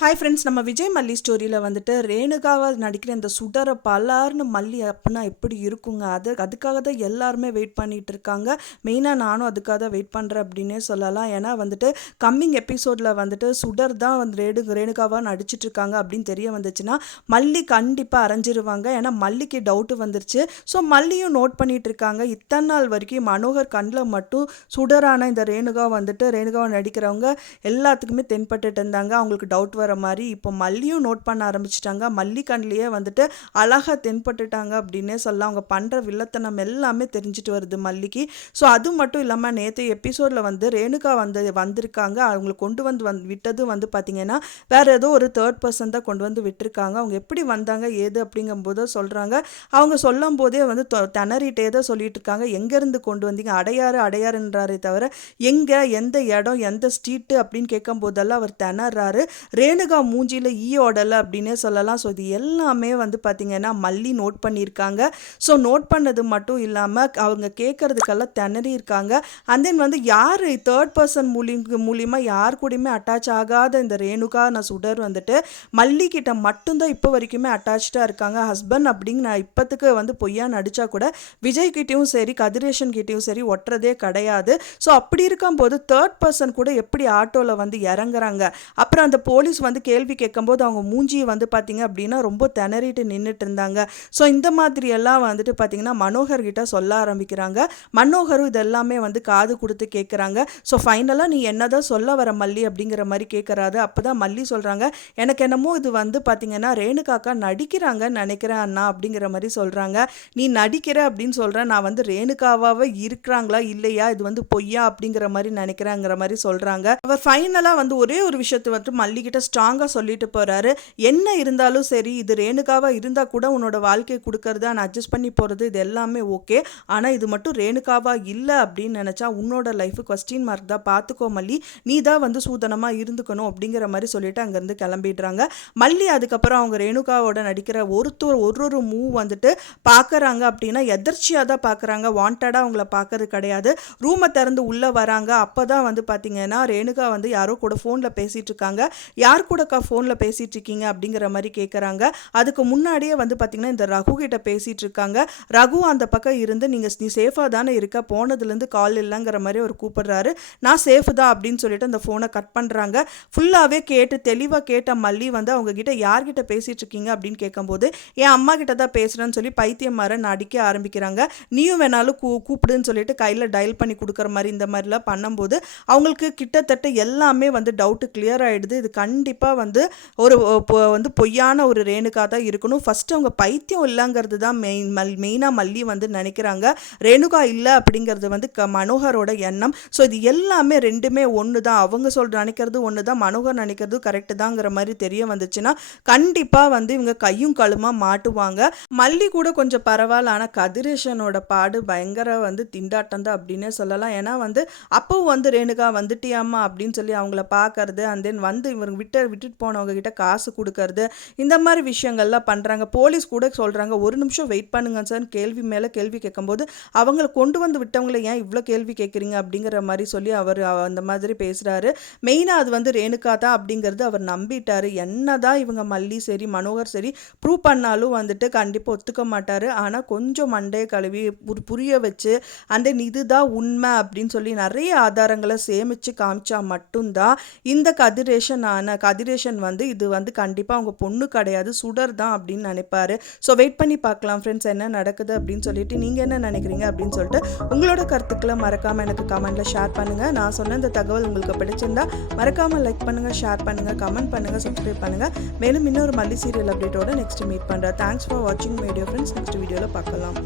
Hi friends, நம்ம விஜய் மல்லி ஸ்டோரியில் வந்துட்டு ரேணுகாவை நடிக்கிற இந்த சுடரை பலார்னு மல்லி அப்படின்னா எப்படி இருக்குங்க. அதுக்காக தான் எல்லாருமே வெயிட் பண்ணிட்டு இருக்காங்க. மெயினாக நானும் அதுக்காக தான் வெயிட் பண்ணுறேன் அப்படின்னே சொல்லலாம். ஏன்னா வந்துட்டு கம்மிங் எபிசோடில் வந்துட்டு சுடர் தான் வந்து ரேணுகாவாக நடிச்சிட்டு இருக்காங்க அப்படின்னு தெரிய வந்துச்சுன்னா மல்லி கண்டிப்பாக அரைஞ்சிருவாங்க. ஏன்னா மல்லிக்கு டவுட்டு வந்துருச்சு. ஸோ மல்லியும் நோட் பண்ணிட்டு இருக்காங்க. இத்தனை நாள் வரைக்கும் மனோகர் கண்ணில் மட்டும் சுடரான இந்த ரேணுகாவை நடிக்கிறவங்க எல்லாத்துக்குமே தென்பட்டுட்டு இருந்தாங்க. அவங்களுக்கு டவுட் வர மாதிரி இப்போ மல்லியும் நோட் பண்ண ஆரம்பிச்சிட்டாங்க. மல்லி கண்ணிலேயே வந்துட்டு அழகாக தென்பட்டுட்டாங்க அப்படின்னே சொல்லலாம். அவங்க பண்ணுற வில்லத்தனம் எல்லாமே தெரிஞ்சுட்டு வருது மல்லிக்கு. ஸோ அது மட்டும் இல்லாமல் நேற்று எபிசோடில் வந்து ரேணுகா வந்திருக்காங்க. அவங்களை கொண்டு விட்டதும் வந்து பார்த்திங்கன்னா வேறு ஏதோ ஒரு தேர்ட் பர்சன் தான் கொண்டு வந்து விட்டுருக்காங்க. அவங்க எப்படி வந்தாங்க ஏது அப்படிங்கும்போது சொல்கிறாங்க. அவங்க சொல்லும் போதே வந்து திணறிட்டே தான் சொல்லிட்டு இருக்காங்க. எங்கேருந்து கொண்டு வந்தீங்க, அடையாறுன்றாரே தவிர எங்கே, எந்த இடம், எந்த ஸ்ட்ரீட்டு அப்படின்னு கேட்கும் போதெல்லாம் அவர் திணறாரு. ரேணுகா மூஞ்சியில் ஈயோடலை அப்படின்னே சொல்லலாம். ஸோ இது எல்லாமே வந்து பார்த்திங்கன்னா மல்லி நோட் பண்ணியிருக்காங்க. ஸோ நோட் பண்ணது மட்டும் இல்லாமல் அவங்க கேட்குறதுக்கெல்லாம் திணறி இருக்காங்க. அண்ட் தென் வந்து யார் தேர்ட் பர்சன் மூலியமாக யார் கூடயுமே அட்டாச் ஆகாத இந்த ரேணுகா சுடர் வந்துட்டு மல்லி கிட்ட மட்டும்தான் இப்போ வரைக்குமே அட்டாச்சாக இருக்காங்க. ஹஸ்பண்ட் அப்படிங்க நான் இப்போத்துக்கு வந்து பொய்யா நடித்தா கூட விஜய் கிட்டேயும் சரி கதிரேஷன் கிட்டேயும் சரி ஒட்டுறதே கிடையாது. ஸோ அப்படி இருக்கும்போது தேர்ட் பர்சன் கூட எப்படி ஆட்டோவில் வந்து இறங்குறாங்க. அப்புறம் அந்த போலீஸ் வந்து கேள்வி கேட்கும்போது அவங்க மூஞ்சியை வந்து பார்த்திங்க அப்படின்னா ரொம்ப திணறிட்டு நின்றுட்டு இருந்தாங்க. ஸோ இந்த மாதிரியெல்லாம் வந்துட்டு பார்த்திங்கன்னா மனோகர் கிட்ட சொல்ல ஆரம்பிக்கிறாங்க. மனோகரும் இதெல்லாமே வந்து காது கொடுத்து கேட்குறாங்க. ஸோ ஃபைனலாக நீ என்னதான் சொல்ல வர மல்லி அப்படிங்கிற மாதிரி கேட்குறாரு. அப்போ தான் மல்லி சொல்கிறாங்க, எனக்கு என்னமோ இது வந்து பார்த்திங்கன்னா ரேணுகாக்கா நடிக்கிறாங்கன்னு நினைக்கிறேன் அண்ணா அப்படிங்கிற மாதிரி சொல்கிறாங்க. நீ நடிக்கிற அப்படின்னு சொல்கிற, நான் வந்து ரேணுகாவாக இருக்கிறாங்களா இல்லையா, இது வந்து பொய்யா அப்படிங்கிற மாதிரி நினைக்கிறேங்கிற மாதிரி சொல்கிறாங்க. அவர் ஃபைனலாக வந்து ஒரே ஒரு விஷயத்தை வந்து மல்லிகிட்ட ஸ்ட்ராங்காக சொல்லிட்டு போகிறாரு. என்ன இருந்தாலும் சரி, இது ரேணுகாவாக இருந்தால் கூட உன்னோட வாழ்க்கையை கொடுக்கறது நான் அட்ஜஸ்ட் பண்ணி போகிறது இது எல்லாமே ஓகே. ஆனால் இது மட்டும் ரேணுகாவாக இல்லை அப்படின்னு நினச்சா உன்னோட லைஃபு கொஸ்டின் மார்க் தான். பார்த்துக்கோ மல்லி, நீ தான் வந்து சூதனமாக இருந்துக்கணும் அப்படிங்கிற மாதிரி சொல்லிட்டு அங்கேருந்து கிளம்பிடுறாங்க. மல்லி அதுக்கப்புறம் அவங்க ரேணுகாவோட நடிக்கிற ஒரு மூவ் வந்துட்டு பார்க்குறாங்க அப்படின்னா எதர்ச்சியாக தான் பார்க்குறாங்க. வாண்டடாக அவங்கள பார்க்கறது கிடையாது. ரூமை திறந்து உள்ளே வராங்க. அப்போ தான் வந்து பார்த்திங்கன்னா ரேணுகா வந்து யாரோ கூட ஃபோனில் பேசிகிட்டு இருக்காங்க. யார் கூடக்கா ஃபோனில் பேசிகிட்டு இருக்கீங்க அப்படிங்கிற மாதிரி கேட்குறாங்க. அதுக்கு முன்னாடியே வந்து பார்த்திங்கன்னா இந்த ரகு கிட்ட பேசிகிட்டு இருக்காங்க. ரகு அந்த பக்கம் இருந்து நீ சேஃபாக தானே இருக்க, போனதுலேருந்து கால் இல்லைங்கிற மாதிரி அவர் கூப்பிடுறாரு. நான் சேஃபு தான் அப்படின்னு சொல்லிட்டு அந்த ஃபோனை கட் பண்ணுறாங்க. ஃபுல்லாகவே தெளிவாக கேட்ட மல்லி வந்து அவங்க கிட்ட யார்கிட்ட பேசிகிட்டு இருக்கீங்க அப்படின்னு கேட்கும்போது என் அம்மா கிட்ட தான் பேசுகிறேன்னு சொல்லி பைத்தியம் மாற நடிக்க ஆரம்பிக்கிறாங்க. நீயும் வேணாலும் கூப்பிடுன்னு சொல்லிட்டு கையில் டயல் பண்ணி கொடுக்குற மாதிரி இந்த மாதிரிலாம் பண்ணும்போது அவங்களுக்கு கிட்டத்தட்ட எல்லாமே வந்து டவுட்டு கிளியர் ஆகிடுது. இது கண்டிப்பாக வந்து வந்து பொய்யான ஒரு ரேணுகா தான் இருக்கணும். ஃபஸ்ட்டு அவங்க பைத்தியம் இல்லைங்கிறது தான் மெயினாக மல்லி வந்து நினைக்கிறாங்க. ரேணுகா இல்லை அப்படிங்கிறது வந்து மனோகரோட எண்ணம். ஸோ இது எல்லாமே ரெண்டுமே ஒன்று தான். அவங்க நினைக்கிறது ஒன்று தான், மனோகர் நினைக்கிறது கரெக்டு தாங்கிற மாதிரி தெரிய வந்துச்சுன்னா கண்டிப்பாக வந்து இவங்க கையும் களுமாக மாட்டுவாங்க. மல்லி கூட கொஞ்சம் பரவாயில்ல. ஆனால் கதிரேஷனோட பாடு பயங்கர வந்து திண்டாட்டம் தான் அப்படின்னே சொல்லலாம். ஏன்னா வந்து அப்போவும் வந்து ரேணுகா வந்துட்டியாமா அப்படின்னு சொல்லி அவங்கள பார்க்கறது, அண்ட் தென் வந்து இவங்க விட்டுட்டு போனவங்க கிட்ட காசு கொடுக்கறது, இந்த மாதிரி விஷயங்கள்லாம் பண்ணுறாங்க. போலீஸ் கூட சொல்கிறாங்க, ஒரு நிமிஷம் வெயிட் பண்ணுங்க சார், கேள்வி மேலே கேள்வி கேட்கும்போது அவங்கள கொண்டு வந்து விட்டவங்களை ஏன் இவ்வளோ கேள்வி கேட்குறீங்க அப்படிங்கிற மாதிரி சொல்லி அவர் அந்த மாதிரி பேசுகிறாரு. மெயினாக அது வந்து ரேணுகா தான் அப்படிங்கிறது அவர் நம்பிட்டார். என்ன தான் இவங்க மல்லி சரி மனோகர் சரி ப்ரூவ் பண்ணாலும் வந்துட்டு கண்டிப்பாக ஒத்துக்க மாட்டார். ஆனால் கொஞ்சம் மண்டையை கழுவி புரிய வச்சு அந்த இதுதான் உண்மை அப்படின்னு சொல்லி நிறைய ஆதாரங்களை சேமித்து காமிச்சா மட்டும்தான் இந்த கதிரேஷன் வந்து இது வந்து கண்டிப்பாக அவங்க பொண்ணு கிடையாது, சுடர் தான் அப்படின்னு நினைப்பாரு. ஸோ வெயிட் பண்ணி பார்க்கலாம் ஃப்ரெண்ட்ஸ் என்ன நடக்குது அப்படின்னு சொல்லிட்டு. நீங்கள் என்ன நினைக்கிறீங்க அப்படின்னு சொல்லிட்டு உங்களோட கருத்துக்களை மறக்காமல் எனக்கு கமெண்ட்டில் ஷேர் பண்ணுங்கள். நான் சொன்ன இந்த தகவல் உங்களுக்கு பிடிச்சிருந்தா மறக்காமல் லைக் பண்ணுங்கள், ஷேர் பண்ணுங்கள், கமெண்ட் பண்ணுங்கள், சப்ஸ்கிரைப் பண்ணுங்கள். மேலும் இன்னொரு மல்லி சீரியல் அப்டேட்டோட நெக்ஸ்ட் மீட் பண்ணுறேன். தேங்க்ஸ் ஃபார் வாட்சிங் வீடியோ ஃப்ரெண்ட்ஸ். நெக்ஸ்ட் வீடியோவில் பார்க்கலாம்.